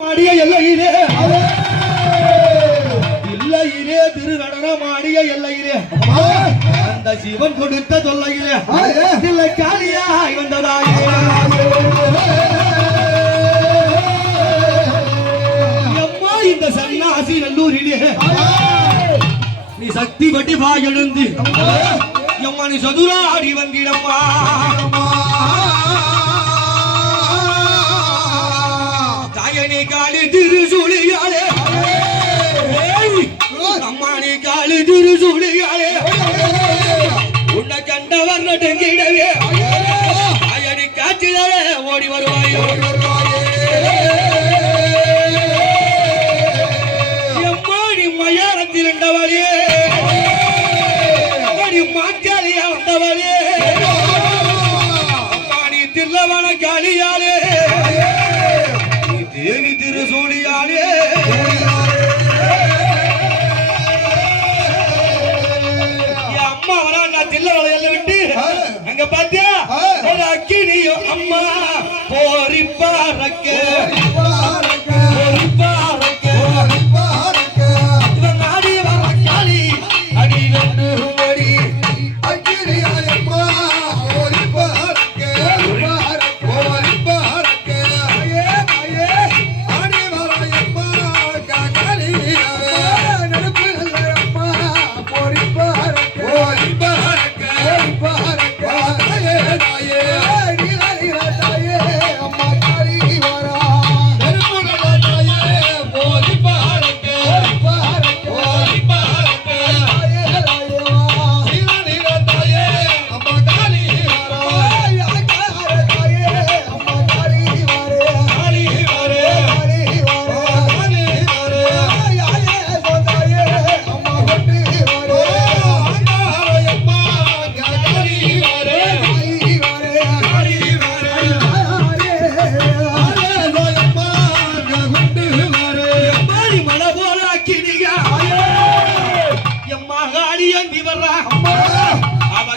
மாடிய எல்லையிலே இல்லையிலே திருநடனமாடிய எல்லையிலே அந்த சிவன் கொடுத்த தொல்லையிலே இல்லை காளியாய் வந்ததாயே அம்மா இந்த சன்னாசி நல்லூரிலே நீ சக்தி பட்டி வா எழுந்து அம்மா நீ சதுராடி வந்திடம்மா தாயனி காளி திருசூலியாலே அம்மானி காளி திருசூலியாலே உன்னை கண்டவர் நடுங்கிடவே தாயனி காட்சிதாலே ஓடி வருவாய் அம்மானி மயானத்தில் இருந்தவளே அம்மானி மாற்றாலியா வந்தவளே அம்மானி தில்லவன காளியாலே தேவி திருசூலியாலே அம்மா வரா நான் தில்லவளையல்ல விட்டு அங்க பாத்தியா ஒரு அக்கினியோ அம்மா போரிப்பாரக்க நாடி வர காளி அடி ரெண்டு மடி அக்கினியம்மா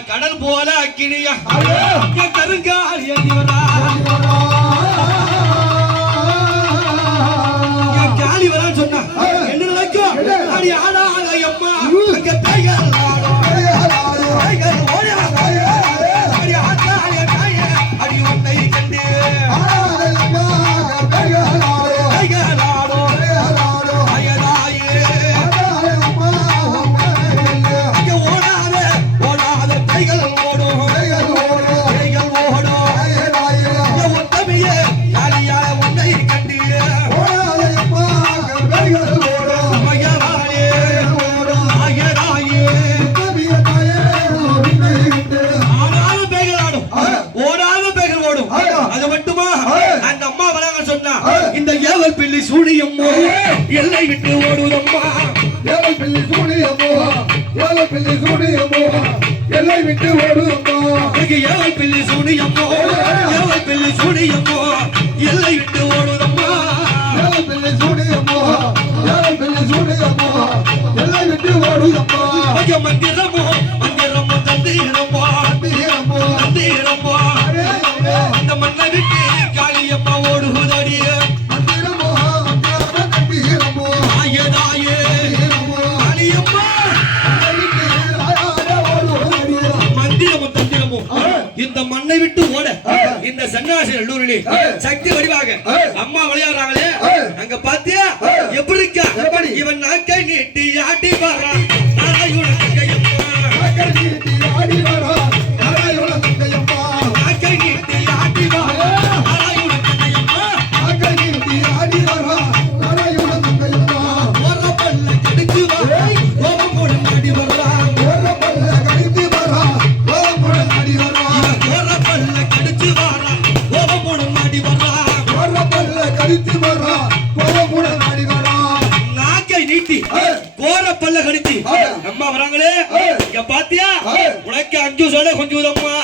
கடல் போல அக்கினியா கருங்கால் ஏந்திவரா காளி வரான்னு சொன்னா என்ன நடக்கும் அடி ஆடாத அம்மா அங்க டைகர் டைகர் ஓடி அடி ஆட்டாய தாய அடி உன்னை கண்டு டைகர் ஆடோ அயதாயே அங்க ஓடாத டைகர் ஓடும் ஒத்தமையே காளியால உன்னை கண்டு இந்த ஏவல் பிள்ளை சூனியம்மோ எல்லை விட்டு ஓடுதம்மா ஏவல் பிள்ளை சூனியம்மோ எல்லை விட்டு ஓடுதம்மா ஏவல் பிள்ளை சூனியம்மோ எல்லை விட்டு ஓடுதம்மா ஏவல் பிள்ளை சூனியம்மோ எல்லை விட்டு ஓடுதம்மா மந்திரமோ தந்திரமோ அந்த மண்ணை விட்டு காளியம்மா ஓடுகுதடிய இந்த மண்ணை விட்டு ஓட இந்த சன்னாசி நல்லூரிலே சக்தி வடிவாக அம்மா விளையாடுறாங்களே அங்க பாத்தியா எப்படி இருக்கா இவன் நாக்கை நீட்டி ஆட்டி வரா நாராயண தங்கையம்மா நாக்கை நீட்டி ஆடி வரா நாராயண தங்கையம்மா நாக்கை நீட்டி ஆடி வரா நாராயண தங்கையம்மா நாக்கை நீட்டி ஆடி வரா நாராயண தங்கையம்மா ஓர பல்ல கடிச்சு வரா கோபம் கூட அடி வரா ஓர பல்ல கடிச்சு வரா கோபம் கூட அடி வரா ஓர பல்ல கடிச்சு வரா கோபம் கூட அடி வரா ஓர பல்ல கடிச்சு வரா கோபம் கூட அடி வரா நாக்கை நீட்டி கோர பல்ல கடிச்சு அம்மா வராங்களே இங்க பாத்தியா உனக்கு 5 ஜட கொஞ்சம்மா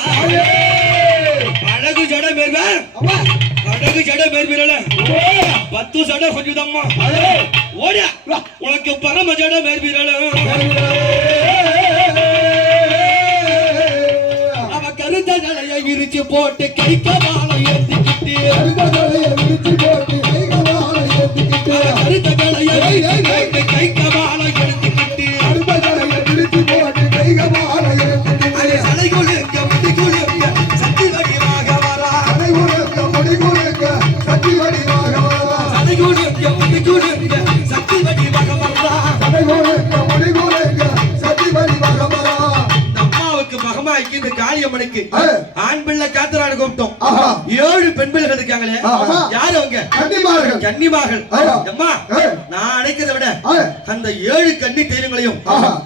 அழகு ஜட மேர்வே அழகு ஜட மேர்விரல 10 ஜட கொஞ்சம்மா ஓடியா உனக்கு பரம ஜட மேர்விரல அவ கருத்த ஜடையை விரிச்சு போட்டு கை கவாலை ஏத்திக்கிட்டு கருத்த ஜடையை விரிச்சு போட்டு கை கவாலை இருக்கு ஆண் பிள்ளை காத்தராடு கூப்பிட்டோம் 7 பெண் பிள்ளைகள் இருக்காங்களே யாரு அவங்க கன்னிமார்கள் அம்மா நான் அழைக்கிறத விட அந்த 7 கன்னி தெய்வங்களையும்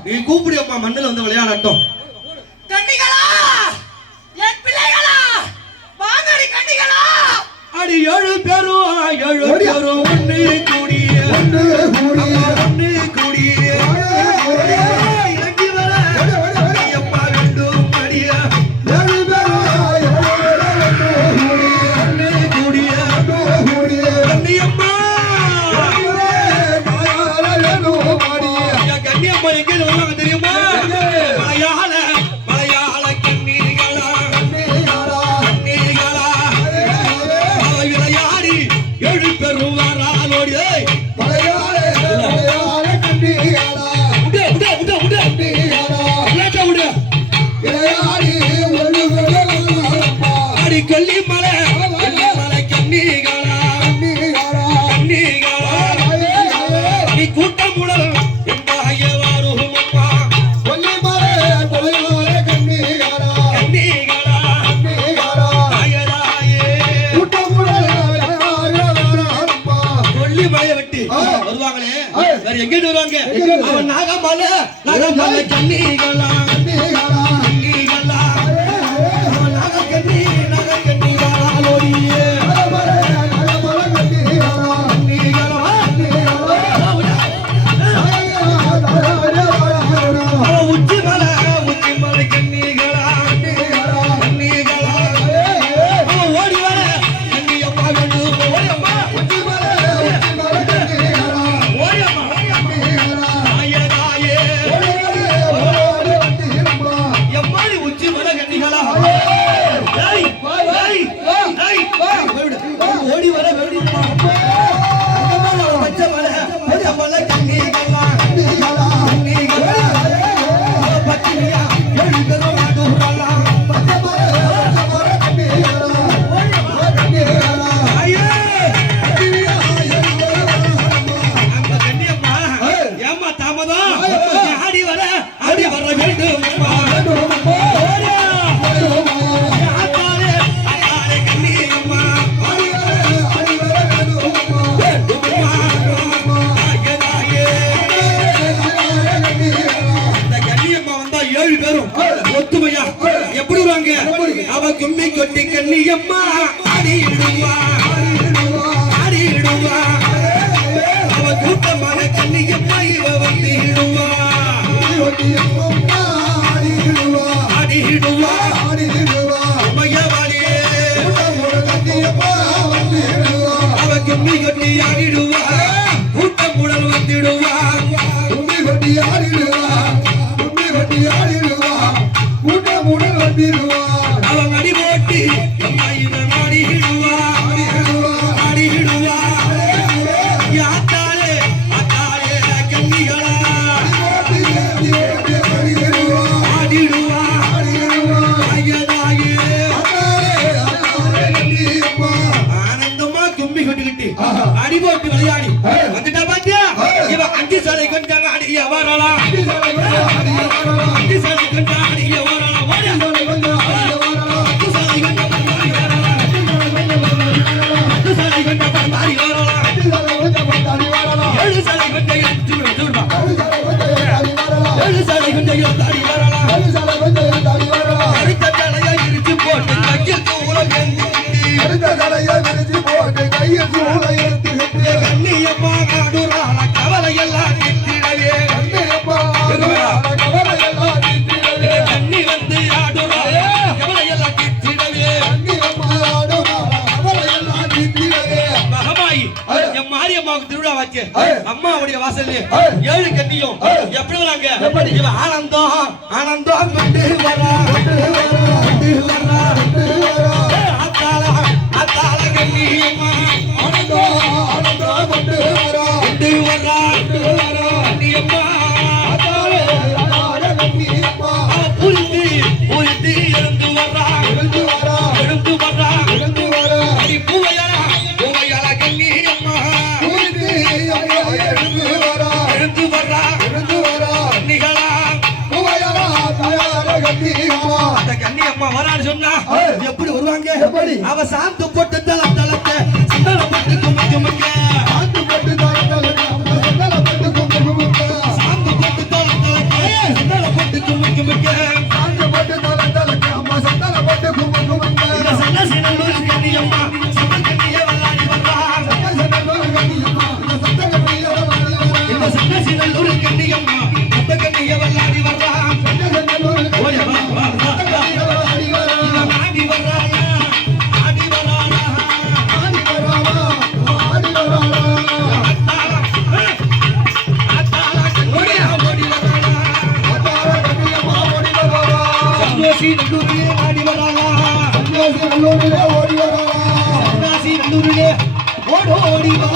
நீ கூப்பிடு அம்மா மண்ணுல வந்து விளையாடட்டும் கன்னிகளா என் பிள்ளைகளா வாங்கடி கன்னிகளா அடி 7 பேரும் ஒண்ணு கூடிய ஒண்ணு கூடிய எங்க வருவாங்க அவன் நாகமலை கன்னிகளா அவன் நாகக்கன்னி வாழோடியே உச்சி மலை கன்னிகளா அவன் ஓடி வர கன்னி அம்மா கண்டு ஓடி அம்மா உச்சி மலை ஓடி வர ஏமா தாமதம் ஆடி வர வேண்டும் ஒத்துமையா எப்படி வாங்க அவ கும்மி கொட்டி கண்ணியம்மா ஆடிடுவா அவ கூட்டமான கண்ணியம்மா இவ வந்திடுவா அவ கும்மி கொட்டி ஆடிடுவா கூட்டம் உடல் வந்திடுவா அவன் அடி போட்டி இவன் ஆடிடுவா யாத்தாலே கன்னிகளா ஆடிடுவா ஆனந்தமா கும்பி கொட்டுக்கிட்டு அடி போட்டு விளையாடி வந்துட்டா பாத்தியா இவன் 5 சாலை கொஞ்சம் அடிய வரலாம் 5 சாலை கொஞ்சம் அடிய வரலாம் கவலை எல்லாம் கண்ணி வந்து ஆடுறா கவலை எல்லாம் மகமாயி என் மாரியம்மாவுக்கு திருவிழா வச்சு அம்மாவுடைய வாசல்ல 7 கண்ணியும் எப்படி வராங்க இவன் ஆனந்தம் கொண்டு வரா அத்தால கண்ணியம்மா கொண்டு வரா கண்ணியம்மா புரிந்து எழுந்து வரா பூவையாளா கண்ணியம்மா எழுந்து வரா கண்ணிகளா அந்த கண்ணியம்மா வரான்னு சொன்னா ஏய். எப்படி வருவாங்க எப்படி? அவ சாந்து போட்டு தளத்தை சந்தன போட்டு கும்பிக்க ஆத்து போட்டு தாளத்தாலக்கு அம்மா சந்தன போட்டு கும்பிடுங்க. சாந்து போட்டு தளத்தை சந்தன போட்டு கும்பிக்க ஆத்து போட்டு தாளத்தாலக்கு அம்மா சந்தன போட்டு கும்பிடுங்க. இந்த சன்னாசி நல்லூர் கண்ணியம்மா சமன் கண்ணிய வல்லாடி வர்றா சந்தனத்தோடு கண்ணியம்மா, இந்த சந்தன கையில வாழி வரா. இந்த சன்னாசி நல்லூர் கண்ணியம்மா மொத்த கண்ணிய வல்லாடி வர்றா சந்தனத்தோடு ஓடி வா வா வா வா. கையில வாழி வரா. இவன் ஆடி வர்றாளா ஆடி வர்றாளா ஆடி வராளா, ஆடி வராளா. ஆத்தாளா கண்ணியா ஓடி வர்றாளா ஆத்தார கண்ணியம்மா ஓடி வராளா. சந்தோஷி நல்லூரிலே ஆடி வர்றாளா சன்னியாசி நல்லூரிலே ஓடி வராளா. சன்னாசி நல்லூரிலே ஓடோடி வா